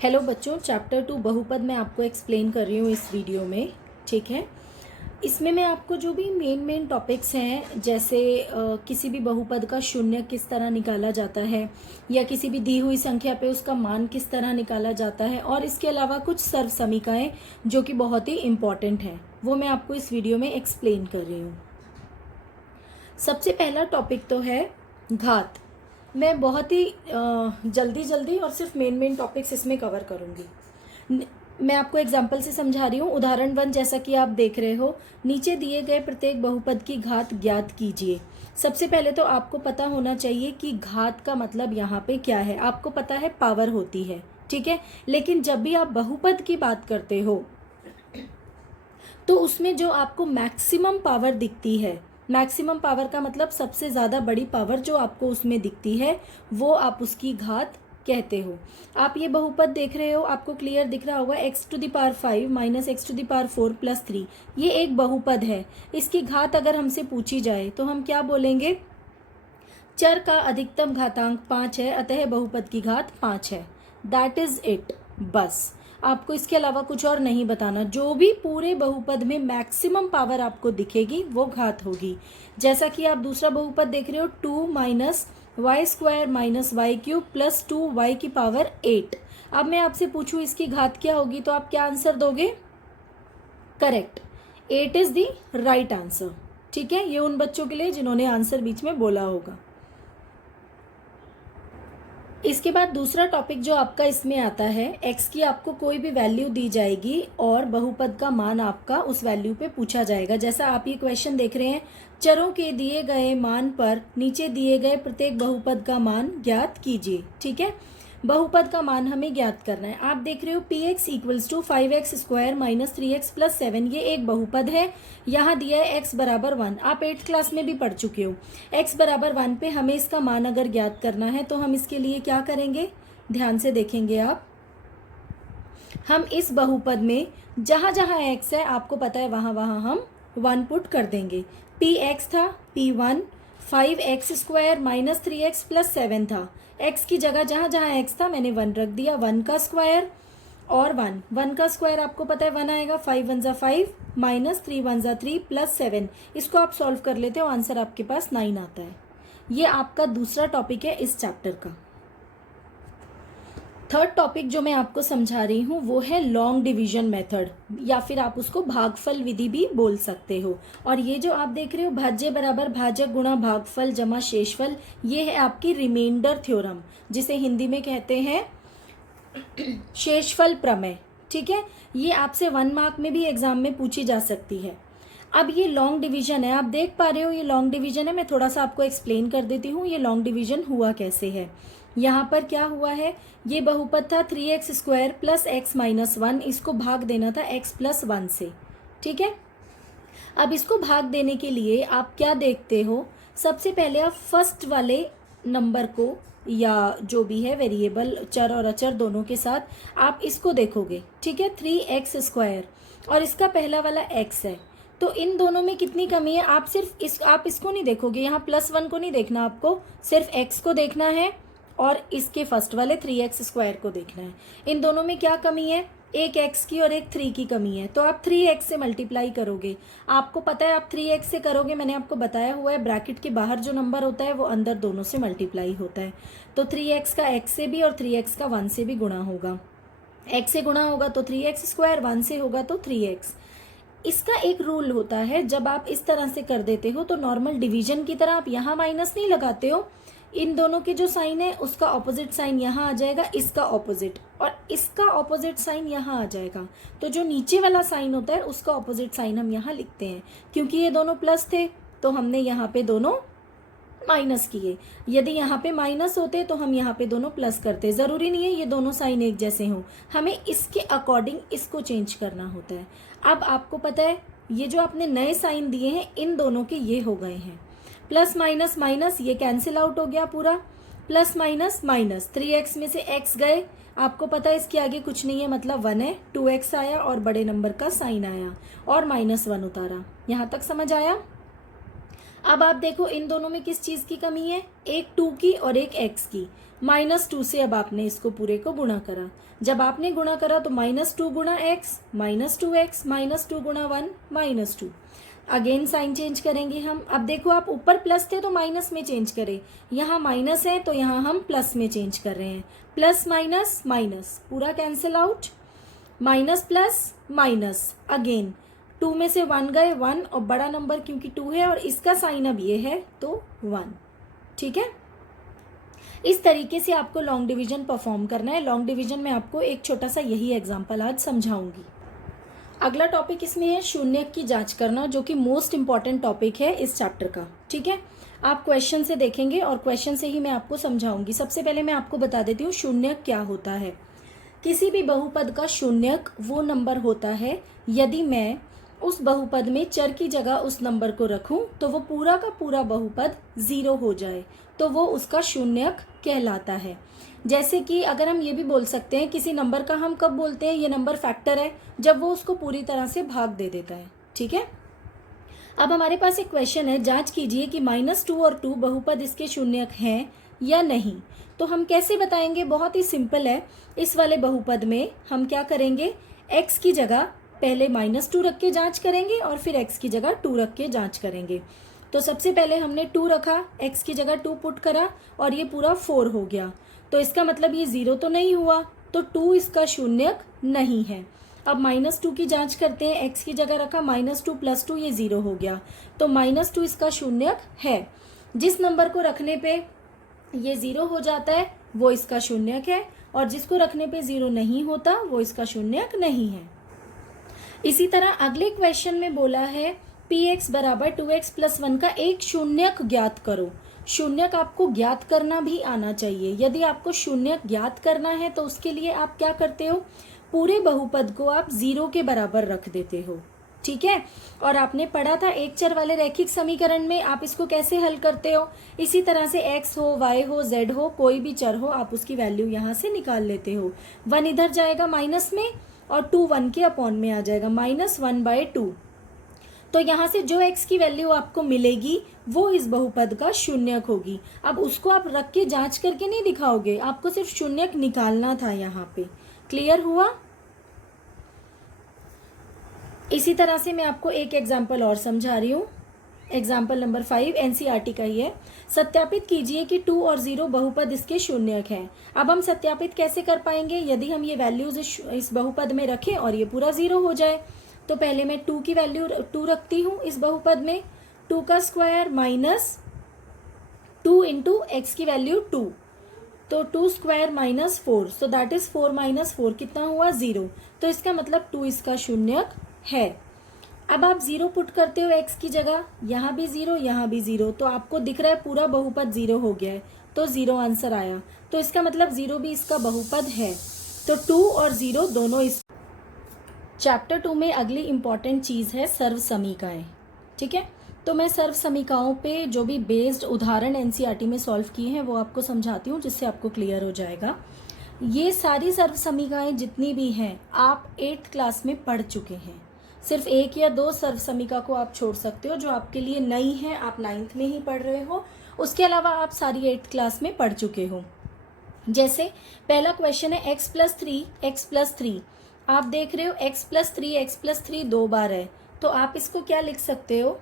Hello बच्चों, chapter 2 बहुपद मैं आपको एक्सप्लेन कर रही हूँ इस वीडियो में। ठीक है, इसमें मैं आपको जो भी मेन टॉपिक्स हैं, जैसे किसी भी बहुपद का शून्य किस तरह निकाला जाता है या किसी भी दी हुई संख्या पे उसका मान किस तरह निकाला जाता है, और इसके अलावा कुछ सर्व समीकरण जो कि बहुत ही इम्पॉर्टेंट हैं, वो मैं आपको इस वीडियो में एक्सप्लेन कर रही हूँ। सबसे पहला टॉपिक तो है घात। मैं बहुत ही जल्दी और सिर्फ मेन टॉपिक्स इसमें कवर करूँगी। मैं आपको एग्जाम्पल से समझा रही हूँ। उदाहरण 1 जैसा कि आप देख रहे हो, नीचे दिए गए प्रत्येक बहुपद की घात ज्ञात कीजिए। सबसे पहले तो आपको पता होना चाहिए कि घात का मतलब यहाँ पे क्या है। आपको पता है पावर होती है, ठीक है, लेकिन जब भी आप बहुपद की बात करते हो तो उसमें जो आपको मैक्सिमम पावर दिखती है, मैक्सिमम पावर का मतलब सबसे ज़्यादा बड़ी पावर जो आपको उसमें दिखती है, वो आप उसकी घात कहते हो। आप ये बहुपद देख रहे हो, आपको क्लियर दिख रहा होगा, x⁵ माइनस x⁴ प्लस 3, ये एक बहुपद है। इसकी घात अगर हमसे पूछी जाए तो हम क्या बोलेंगे? चर का अधिकतम घातांक 5 है, अतः बहुपद की घात 5 है। That is it. बस आपको इसके अलावा कुछ और नहीं बताना। जो भी पूरे बहुपद में मैक्सिमम पावर आपको दिखेगी वो घात होगी। जैसा कि आप दूसरा बहुपद देख रहे हो, 2 minus Y square minus Y cube plus 2y की पावर 8। अब मैं आपसे पूछूं इसकी घात क्या होगी, तो आप क्या आंसर दोगे? Correct, 8 is the right answer. ठीक है, ये उन बच्चों के लिए जिन्होंने आंसर बीच में बोला होगा। इसके बाद दूसरा टॉपिक जो आपका इसमें आता है, x की आपको कोई भी वैल्यू दी जाएगी और बहुपद का मान आपका उस वैल्यू पे पूछा जाएगा। जैसा आप ये क्वेश्चन देख रहे हैं, चरों के दिए गए मान पर नीचे दिए गए प्रत्येक बहुपद का मान ज्ञात कीजिए। ठीक है, बहुपद का मान हमें ज्ञात करना है। आप देख रहे हो px = 5x² minus 3x plus 7, ये एक बहुपद है। यहाँ दिया है x बराबर 1। आप 8th क्लास में भी पढ़ चुके हो। x बराबर 1 पे हमें इसका मान अगर ज्ञात करना है तो हम इसके लिए क्या करेंगे? ध्यान से देखेंगे आप। हम इस बहुपद में जहाँ जहाँ x है आपको पता है वहाँ वहाँ हम 1 पुट कर देंगे। px था p1, 5x² minus 3x plus 7 था। x की जगह जहाँ जहाँ x था मैंने 1 रख दिया। 1 का स्क्वायर और 1 का स्क्वायर आपको पता है 1 आएगा। 5 1 ज़ा 5 माइनस 3 1 ज़ा 3 प्लस 7। इसको आप सॉल्व कर लेते हो, आंसर आपके पास 9 आता है। ये आपका दूसरा टॉपिक है इस चैप्टर का। थर्ड टॉपिक जो मैं आपको समझा रही हूँ वो है लॉन्ग डिवीजन मेथड, या फिर आप उसको भागफल विधि भी बोल सकते हो। और ये जो आप देख रहे हो, भाज्य बराबर भाजक गुणा भागफल जमा शेषफल, ये है आपकी रिमाइंडर थ्योरम, जिसे हिंदी में कहते हैं शेषफल प्रमेय। ठीक है, ये आपसे 1 मार्क में भी एग्जाम में पूछी जा सकती है। अब ये लॉन्ग डिवीजन है, आप देख पा रहे हो ये लॉन्ग डिवीजन है। मैं थोड़ा सा आपको एक्सप्लेन कर देती हूँ ये लॉन्ग डिवीजन हुआ कैसे है। यहाँ पर क्या हुआ है, ये बहुपद था 3x² प्लस x माइनस 1, इसको भाग देना था x प्लस 1 से। ठीक है, अब इसको भाग देने के लिए आप क्या देखते हो? सबसे पहले आप फर्स्ट वाले नंबर को, या जो भी है वेरिएबल, चर और अचर दोनों के साथ आप इसको देखोगे। ठीक है, 3x² और इसका पहला वाला x है, तो इन दोनों में कितनी कमी है? आप सिर्फ आप इसको नहीं देखोगे, यहाँ +1 को नहीं देखना, आपको सिर्फ x को देखना है और इसके फर्स्ट वाले 3x² को देखना है। इन दोनों में क्या कमी है? एक x की और एक 3 की कमी है, तो आप 3x से मल्टीप्लाई करोगे। आपको पता है आप 3x से करोगे, मैंने आपको बताया हुआ है ब्रैकेट के बाहर जो नंबर होता है वो अंदर दोनों से मल्टीप्लाई होता है। तो 3x का x से भी और 3x का 1 से भी गुणा होगा। x से गुणा होगा तो 3x², 1 से होगा तो 3x। इसका एक रूल होता है, जब आप इस तरह से कर देते हो तो नॉर्मल डिवीजन की तरह आप यहाँ माइनस नहीं लगाते हो। इन दोनों के जो साइन है उसका ऑपोजिट साइन यहाँ आ जाएगा, इसका ऑपोजिट, और इसका ऑपोजिट साइन यहाँ आ जाएगा। तो जो नीचे वाला साइन होता है उसका ऑपोजिट साइन हम यहाँ लिखते हैं। क्योंकि ये दोनों प्लस थे तो हमने यहाँ पे दोनों माइनस किए। यदि यहाँ पे माइनस होते तो हम यहाँ पे दोनों प्लस करते। ज़रूरी नहीं है ये दोनों साइन एक जैसे हों, हमें इसके अकॉर्डिंग इसको चेंज करना होता है। अब आपको पता है ये जो आपने नए साइन दिए हैं इन दोनों के ये हो गए हैं। प्लस माइनस माइनस ये कैंसिल आउट हो गया पूरा, प्लस माइनस माइनस, 3x में से x गए। आपको पता है इसके आगे कुछ नहीं है, मतलब 1 है। 2x आया और बड़े नंबर का साइन आया और -1 उतारा। यहाँ तक समझ आया? अब आप देखो इन दोनों में किस चीज की कमी है, एक 2 की और एक x की। -2 से अब आपने इसको पूरे को गुणा करा, जब आपने गुणा करा तो -2 गुणा x, -2x, -2 गुणा 1, -2। अगेन साइन चेंज करेंगे हम। अब देखो आप ऊपर प्लस थे तो माइनस में चेंज करें, यहाँ माइनस है तो यहाँ हम प्लस में चेंज कर रहे हैं। प्लस माइनस माइनस पूरा cancel out, minus plus minus, again 2 में से 1 गए 1, और बड़ा नंबर क्योंकि 2 है और इसका साइन अब ये है तो 1। ठीक है, इस तरीके से आपको लॉन्ग डिवीजन परफॉर्म करना है। लॉन्ग डिवीजन में आपको एक छोटा सा यही एग्जाम्पल आज समझाऊंगी। अगला टॉपिक इसमें है शून्यक की जांच करना, जो कि मोस्ट इंपॉर्टेंट टॉपिक है इस चैप्टर का। ठीक है, आप क्वेश्चन से देखेंगे और क्वेश्चन से ही मैं आपको समझाऊंगी। सबसे पहले मैं आपको बता देती हूँ शून्यक क्या होता है। किसी भी बहुपद का शून्यक वो नंबर होता है यदि मैं उस बहुपद में चर की जगह उस नंबर को रखूं तो वो पूरा का पूरा बहुपद 0 हो जाए, तो वो उसका शून्यक कहलाता है। जैसे कि अगर हम ये भी बोल सकते हैं किसी नंबर का हम कब बोलते हैं ये नंबर फैक्टर है, जब वो उसको पूरी तरह से भाग दे देता है। ठीक है, अब हमारे पास एक क्वेश्चन है, जांच कीजिए कि -2 और 2 बहुपद इसके शून्यक हैं या नहीं। तो हम कैसे बताएंगे, बहुत ही सिंपल है। इस वाले बहुपद में हम क्या करेंगे, x की जगह पहले -2 रख के जांच करेंगे और फिर x की जगह 2 रख के जांच करेंगे। तो सबसे पहले हमने 2 रखा, x की जगह 2 पुट करा और ये पूरा 4 हो गया, तो इसका मतलब ये 0 तो नहीं हुआ, तो 2 इसका शून्यक नहीं है। अब -2 की जांच करते हैं, x की जगह रखा, -2 + 2 ये 0 हो गया, तो -2 इसका शून्यक है। जिस नंबर को रखने पे ये 0 हो जाता है वो इसका शून्यक है, और जिसको रखने पे 0 नहीं होता वो इसका शून्यक नहीं है। इसी तरह अगले क्वेश्चन में बोला है px = 2x + 1 का एक शून्यक ज्ञात करो। शून्यक आपको ज्ञात करना भी आना चाहिए। यदि आपको शून्यक ज्ञात करना है तो उसके लिए आप क्या करते हो, पूरे बहुपद को आप 0 के बराबर रख देते हो। ठीक है, और आपने पढ़ा था एक चर वाले रैखिक समीकरण में आप इसको कैसे हल करते हो। इसी तरह से x हो, y हो, z हो, कोई भी चर हो, आप उसकी वैल्यू यहाँ से निकाल लेते हो। 1 इधर जाएगा माइनस में और 2 1 के अपॉन में आ जाएगा, -1/2। तो यहाँ से जो x की वैल्यू आपको मिलेगी वो इस बहुपद का शून्यक होगी। अब उसको आप रख के जांच करके नहीं दिखाओगे, आपको सिर्फ शून्यक निकालना था यहाँ पे। क्लियर हुआ। इसी तरह से मैं आपको एक एग्जाम्पल और समझा रही हूँ। एग्जाम्पल नंबर 5 एनसीईआरटी का ही है। सत्यापित कीजिए कि 2 और 0 बहुपद इसके शून्यक हैं। अब हम सत्यापित कैसे कर पाएंगे, यदि हम ये वैल्यूज इस बहुपद में रखें और ये पूरा 0 हो जाए। तो पहले मैं 2 की वैल्यू 2 रखती हूँ इस बहुपद में, 2 का स्क्वायर -2 इंटू एक्स की वैल्यू 2, तो 2 स्क्वायर -4, सो दैट इज 4 - 4 कितना हुआ 0। तो इसका मतलब 2 इसका शून्यक है। अब आप 0 पुट करते हो x की जगह, यहाँ भी 0 यहाँ भी 0, तो आपको दिख रहा है पूरा बहुपद 0 हो गया है, तो 0 आंसर आया। तो इसका मतलब 0 भी इसका बहुपद है। तो 2 और 0 दोनों इस चैप्टर 2 में अगली इंपॉर्टेंट चीज़ है सर्व समीकाएं। ठीक है, तो मैं सर्व समीकाओं पे जो भी बेस्ड उदाहरण एनसीईआरटी में सॉल्व किए हैं वो आपको समझाती हूँ, जिससे आपको क्लियर हो जाएगा। ये सारी सर्व समीकाएं जितनी भी हैं आप 8th क्लास में पढ़ चुके हैं। सिर्फ 1 या 2 सर्व समीका को आप छोड़ सकते हो जो आपके लिए नई है, आप 9th में ही पढ़ रहे हो। उसके अलावा आप सारी 8th क्लास में पढ़ चुके हो। जैसे पहला क्वेश्चन है x + 3 आप देख रहे हो x + 3 2 बार है, तो आप इसको क्या लिख सकते हो,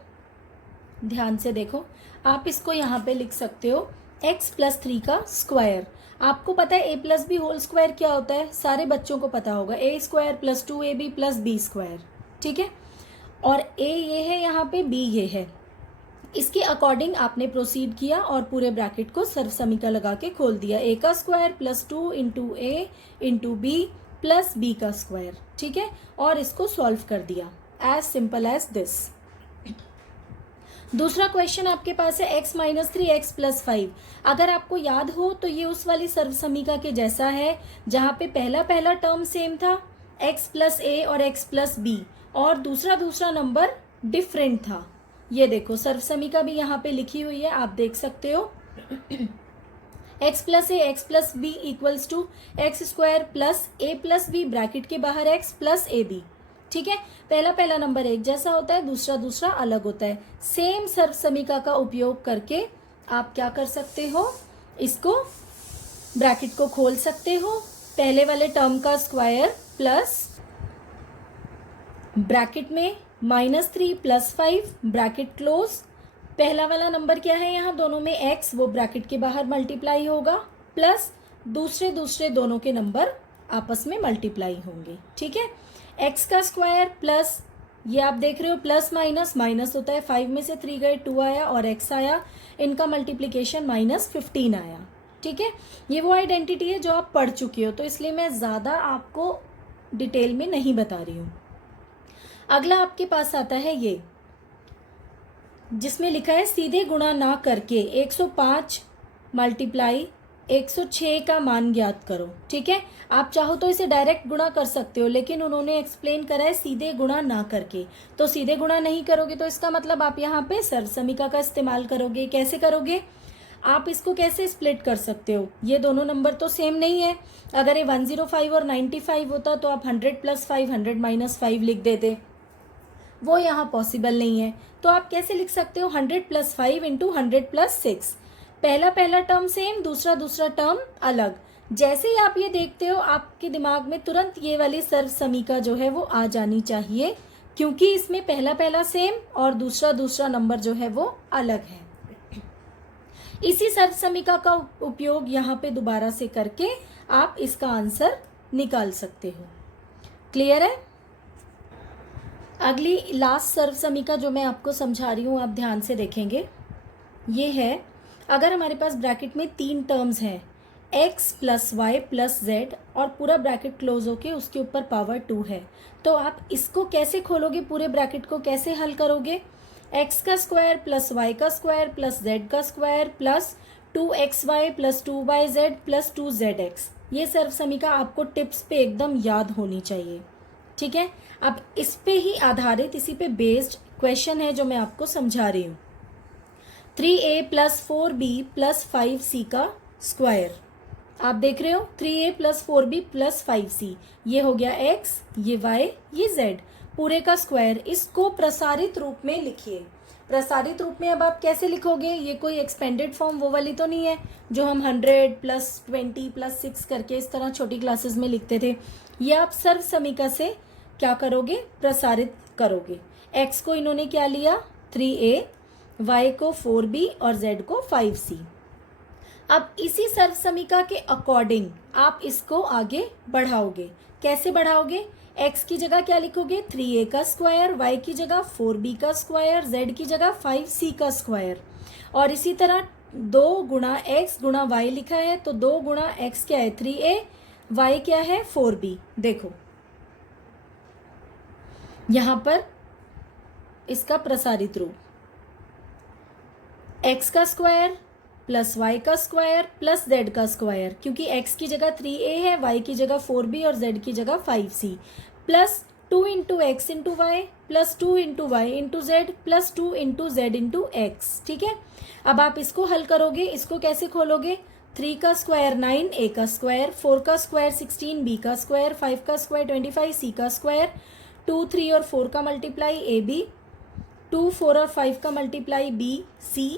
ध्यान से देखो, आप इसको यहाँ पे लिख सकते हो x + 3 का स्क्वायर। आपको पता है a + b होल स्क्वायर क्या होता है, सारे बच्चों को पता होगा, a² + 2ab + b²। ठीक है, और a ये है यहाँ पे, b ये है। इसके अकॉर्डिंग आपने प्रोसीड किया और पूरे ब्रैकेट को सर्व समीका लगा के खोल दिया, a का square +2 into a into b plus b का स्क्वायर। ठीक है, और इसको सॉल्व कर दिया, एज सिंपल एज दिस। दूसरा क्वेश्चन आपके पास है x - 3 x + 5। अगर आपको याद हो तो ये उस वाली सर्व समीका के जैसा है जहाँ पे पहला टर्म सेम था x + a और x + b, और दूसरा नंबर डिफरेंट था। ये देखो सर्व समीका भी यहाँ पे लिखी हुई है, आप देख सकते हो। x + a x + b = x² + a + b bracket के बाहर x + ab, ठीक है, पहला पहला नंबर एक जैसा होता है, दूसरा दूसरा अलग होता है। सेम सर्व समीका का उपयोग करके आप क्या कर सकते हो, इसको ब्रैकेट को खोल सकते हो, पहले वाले टर्म का स्क्वायर प्लस ब्रैकेट में -3 + 5 ब्रैकेट क्लोज, पहला वाला नंबर क्या है यहाँ दोनों में x, वो ब्रैकेट के बाहर मल्टीप्लाई होगा, प्लस दूसरे दूसरे दोनों के नंबर आपस में मल्टीप्लाई होंगे। ठीक है, x का स्क्वायर प्लस, ये आप देख रहे हो प्लस माइनस, माइनस होता है, 5 में से 3 गए 2 आया और x आया, इनका मल्टीप्लिकेशन -15 आया। ठीक है, ये वो आइडेंटिटी है जो आप पढ़ चुके हो, तो इसलिए मैं ज़्यादा आपको डिटेल में नहीं बता रही हूँ। अगला आपके पास आता है ये, जिसमें लिखा है सीधे गुणा ना करके 105 मल्टीप्लाई 106 का मान ज्ञात करो। ठीक है, आप चाहो तो इसे डायरेक्ट गुणा कर सकते हो, लेकिन उन्होंने एक्सप्लेन करा है सीधे गुणा ना करके, तो सीधे गुणा नहीं करोगे तो इसका मतलब आप यहाँ पे सर्व समीका का इस्तेमाल करोगे। कैसे करोगे, आप इसको कैसे स्प्लिट कर सकते हो, ये दोनों नंबर तो सेम नहीं है। अगर ये 105 और 95 होता तो आप 100 + 5 100 - 5 लिख देते, वो यहाँ पॉसिबल नहीं है। तो आप कैसे लिख सकते हो, 100 + 5 × 100 + 6, पहला पहला टर्म सेम, दूसरा दूसरा टर्म अलग। जैसे ही आप ये देखते हो आपके दिमाग में तुरंत ये वाली सर्व समीका जो है वो आ जानी चाहिए, क्योंकि इसमें पहला पहला सेम और दूसरा दूसरा नंबर जो है वो अलग है। इसी सर्व समीका का उपयोग यहाँ पे दोबारा से करके आप इसका आंसर निकाल सकते हो। क्लियर है। अगली लास्ट सर्व समीका जो मैं आपको समझा रही हूँ, आप ध्यान से देखेंगे, ये है अगर हमारे पास ब्रैकेट में 3 टर्म्स हैं, x + y + z, और पूरा ब्रैकेट क्लोज होके उसके ऊपर पावर 2 है, तो आप इसको कैसे खोलोगे, पूरे ब्रैकेट को कैसे हल करोगे, x का स्क्वायर + y का स्क्वायर + z का स्क्वायर + 2xy + 2yz + 2zx। ये सर्व समीका आपको टिप्स पे एकदम याद होनी चाहिए। ठीक है, अब इस पे ही आधारित, इसी पे बेस्ड क्वेश्चन है जो मैं आपको समझा रही हूँ। 3a + 4b + 5c का स्क्वायर, आप देख रहे हो 3a + 4b + 5c, ये हो गया x, ये y, ये z, पूरे का स्क्वायर। इसको प्रसारित रूप में लिखिए। प्रसारित रूप में अब आप कैसे लिखोगे, ये कोई एक्सपेंडेड फॉर्म वो वाली तो नहीं है जो हम 100 + 20 + 6 करके इस तरह छोटी क्लासेस में लिखते थे। ये आप सर्व समीका से क्या करोगे, प्रसारित करोगे। x को इन्होंने क्या लिया 3a, y को 4b और z को 5c। अब इसी सर्व समीका के अकॉर्डिंग आप इसको आगे बढ़ाओगे। कैसे बढ़ाओगे, x की जगह क्या लिखोगे 3a का स्क्वायर, y की जगह 4b का स्क्वायर, z की जगह 5c का स्क्वायर, और इसी तरह 2 × x × y लिखा है, तो 2 × x क्या है 3a, y क्या है 4b। देखो यहाँ पर इसका प्रसारित रूप, x का स्क्वायर + y का स्क्वायर + z का स्क्वायर, क्योंकि x की जगह 3a है, y की जगह 4b और z की जगह 5c, plus 2 × x × y + 2 × y × z + 2 × z × x। ठीक है, अब आप इसको हल करोगे, इसको कैसे खोलोगे, 3 का स्क्वायर 9, a का स्क्वायर, 4 का स्क्वायर 16, b का स्क्वायर, 5 का स्क्वायर 25, c का स्क्वायर, 2 3 और 4 का मल्टीप्लाई ए बी, 2 4 और 5 का मल्टीप्लाई बी सी,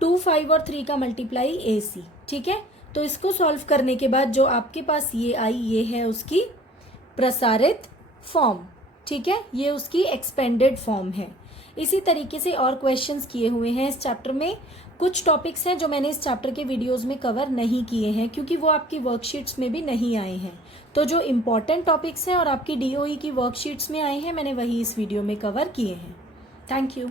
2 5 और 3 का मल्टीप्लाई ए सी। ठीक है, तो इसको सॉल्व करने के बाद जो आपके पास ये आई, ये है उसकी प्रसारित फॉर्म। ठीक है, ये उसकी एक्सपेंडेड फॉर्म है। इसी तरीके से और क्वेश्चंस किए हुए हैं इस चैप्टर में। कुछ टॉपिक्स हैं जो मैंने इस चैप्टर के वीडियोस में कवर नहीं किए हैं, क्योंकि वो आपकी वर्कशीट्स में भी नहीं आए हैं। तो जो इम्पॉर्टेंट टॉपिक्स हैं और आपकी डीओई की वर्कशीट्स में आए हैं, मैंने वही इस वीडियो में कवर किए हैं। Thank you.